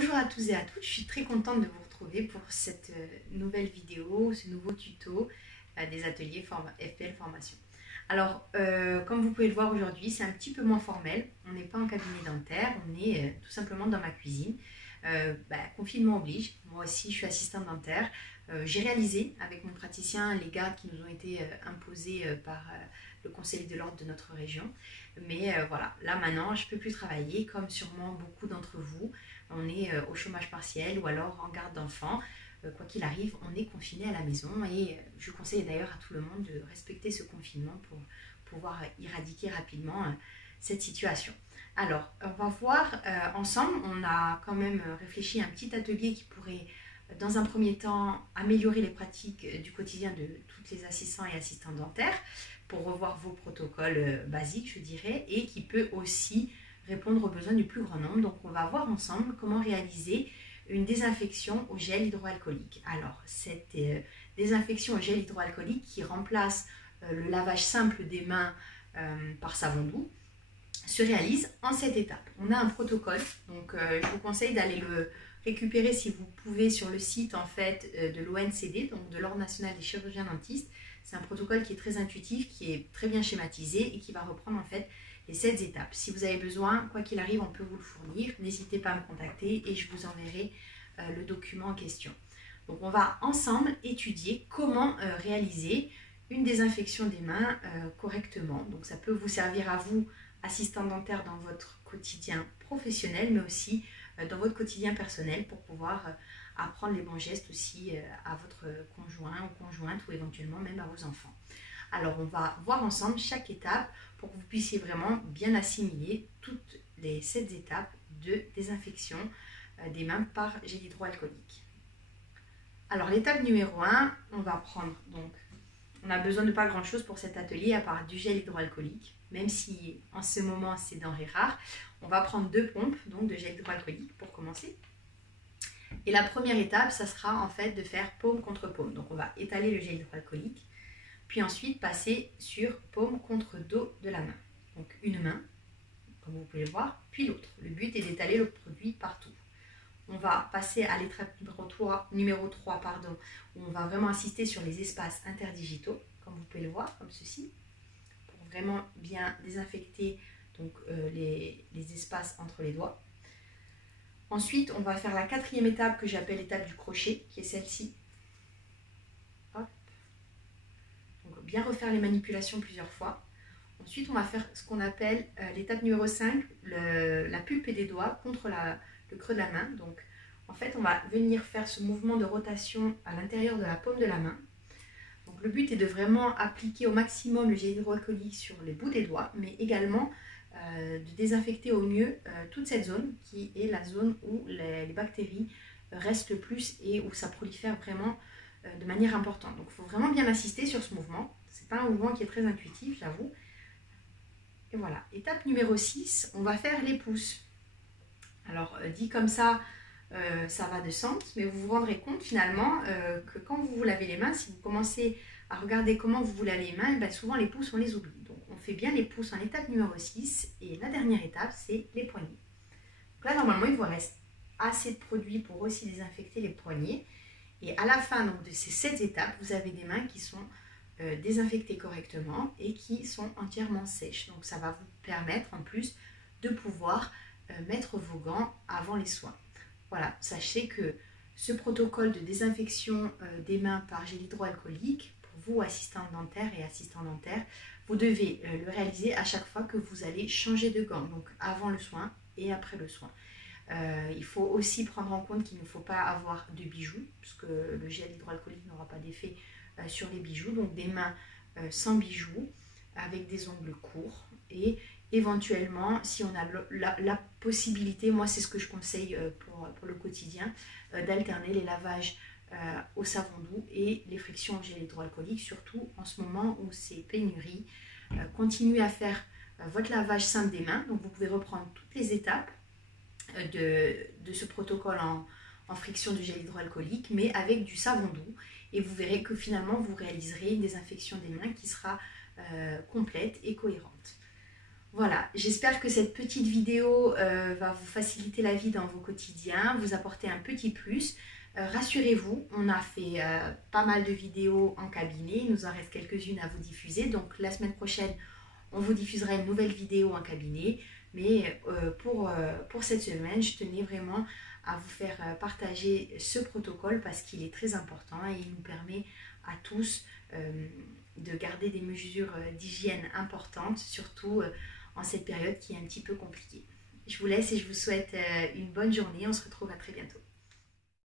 Bonjour à tous et à toutes, je suis très contente de vous retrouver pour cette nouvelle vidéo, ce nouveau tuto des ateliers FPL Formation. Alors, comme vous pouvez le voir aujourd'hui, c'est un petit peu moins formel, on n'est pas en cabinet dentaire, on est tout simplement dans ma cuisine. Confinement oblige, moi aussi je suis assistante dentaire. J'ai réalisé avec mon praticien les gardes qui nous ont été imposés par le conseil de l'ordre de notre région. Mais voilà, là maintenant je ne peux plus travailler comme sûrement beaucoup d'entre vous. On est au chômage partiel ou alors en garde d'enfants. Quoi qu'il arrive, on est confiné à la maison et je conseille d'ailleurs à tout le monde de respecter ce confinement pour pouvoir éradiquer rapidement cette situation. Alors, on va voir ensemble, on a quand même réfléchi à un petit atelier qui pourrait, dans un premier temps, améliorer les pratiques du quotidien de toutes les assistants et assistantes dentaires pour revoir vos protocoles basiques, je dirais, et qui peut aussi répondre aux besoins du plus grand nombre. Donc, on va voir ensemble comment réaliser une désinfection au gel hydroalcoolique. Alors, cette désinfection au gel hydroalcoolique qui remplace le lavage simple des mains par savon doux se réalise en 7 étapes. On a un protocole, donc je vous conseille d'aller le récupérer si vous pouvez sur le site en fait de l'ONCD, donc de l'Ordre national des chirurgiens dentistes. C'est un protocole qui est très intuitif, qui est très bien schématisé et qui va reprendre en fait les 7 étapes. Si vous avez besoin, quoi qu'il arrive, on peut vous le fournir. N'hésitez pas à me contacter et je vous enverrai le document en question. Donc on va ensemble étudier comment réaliser une désinfection des mains correctement. Donc ça peut vous servir à vous, assistant dentaire, dans votre quotidien professionnel, mais aussi dans votre quotidien personnel pour pouvoir apprendre les bons gestes aussi à votre conjoint ou conjointe ou éventuellement même à vos enfants. Alors on va voir ensemble chaque étape pour que vous puissiez vraiment bien assimiler toutes les 7 étapes de désinfection des mains par gel hydroalcoolique. Alors l'étape numéro 1, on va prendre donc, on a besoin de pas grand chose pour cet atelier à part du gel hydroalcoolique, même si en ce moment c'est denrée rare. On va prendre 2 pompes donc de gel hydroalcoolique pour commencer. Et la première étape, ça sera en fait de faire paume contre paume. Donc on va étaler le gel hydroalcoolique, puis ensuite passer sur paume contre dos de la main. Donc une main, comme vous pouvez le voir, puis l'autre. Le but est d'étaler le produit partout. On va passer à l'étape numéro 3, où on va vraiment insister sur les espaces interdigitaux, comme vous pouvez le voir, comme ceci, pour vraiment bien désinfecter donc, les espaces entre les doigts. Ensuite, on va faire la 4e étape que j'appelle l'étape du crochet, qui est celle-ci. Donc, bien refaire les manipulations plusieurs fois. Ensuite, on va faire ce qu'on appelle l'étape numéro 5, la pulpe des doigts contre le creux de la main. Donc, en fait, on va venir faire ce mouvement de rotation à l'intérieur de la paume de la main. Donc, le but est de vraiment appliquer au maximum le gel hydroalcoolique sur les bouts des doigts, mais également de désinfecter au mieux toute cette zone qui est la zone où les bactéries restent le plus et où ça prolifère vraiment de manière importante. Donc, il faut vraiment bien insister sur ce mouvement. Ce n'est pas un mouvement qui est très intuitif, j'avoue. Et voilà, étape numéro 6, on va faire les pouces. Alors, dit comme ça, ça va de sens, mais vous vous rendrez compte finalement que quand vous vous lavez les mains, si vous commencez à regarder comment vous vous lavez les mains, souvent les pouces, on les oublie. Donc, on fait bien les pouces en étape numéro 6, et la dernière étape, c'est les poignets. Donc là, normalement, il vous reste assez de produits pour aussi désinfecter les poignets. Et à la fin donc, de ces 7 étapes, vous avez des mains qui sont désinfectées correctement et qui sont entièrement sèches. Donc ça va vous permettre en plus de pouvoir mettre vos gants avant les soins. Voilà, sachez que ce protocole de désinfection des mains par gel hydroalcoolique, pour vous assistants dentaires et assistants dentaires, vous devez le réaliser à chaque fois que vous allez changer de gants, donc avant le soin et après le soin. Il faut aussi prendre en compte qu'il ne faut pas avoir de bijoux, puisque le gel hydroalcoolique n'aura pas d'effet sur les bijoux. Donc des mains sans bijoux, avec des ongles courts et éventuellement, si on a la possibilité, moi c'est ce que je conseille pour le quotidien, d'alterner les lavages au savon doux et les frictions au gel hydroalcoolique, surtout en ce moment où c'est pénurie. Continuez à faire votre lavage simple des mains, donc vous pouvez reprendre toutes les étapes de ce protocole en friction de gel hydroalcoolique, mais avec du savon doux, et vous verrez que finalement vous réaliserez une désinfection des mains qui sera complète et cohérente. Voilà, j'espère que cette petite vidéo va vous faciliter la vie dans vos quotidiens, vous apporter un petit plus. Rassurez-vous, on a fait pas mal de vidéos en cabinet, il nous en reste quelques-unes à vous diffuser. Donc la semaine prochaine, on vous diffusera une nouvelle vidéo en cabinet. Mais pour cette semaine, je tenais vraiment à vous faire partager ce protocole parce qu'il est très important et il nous permet à tous de garder des mesures d'hygiène importantes, surtout en cette période qui est un petit peu compliquée. Je vous laisse et je vous souhaite une bonne journée. On se retrouve à très bientôt.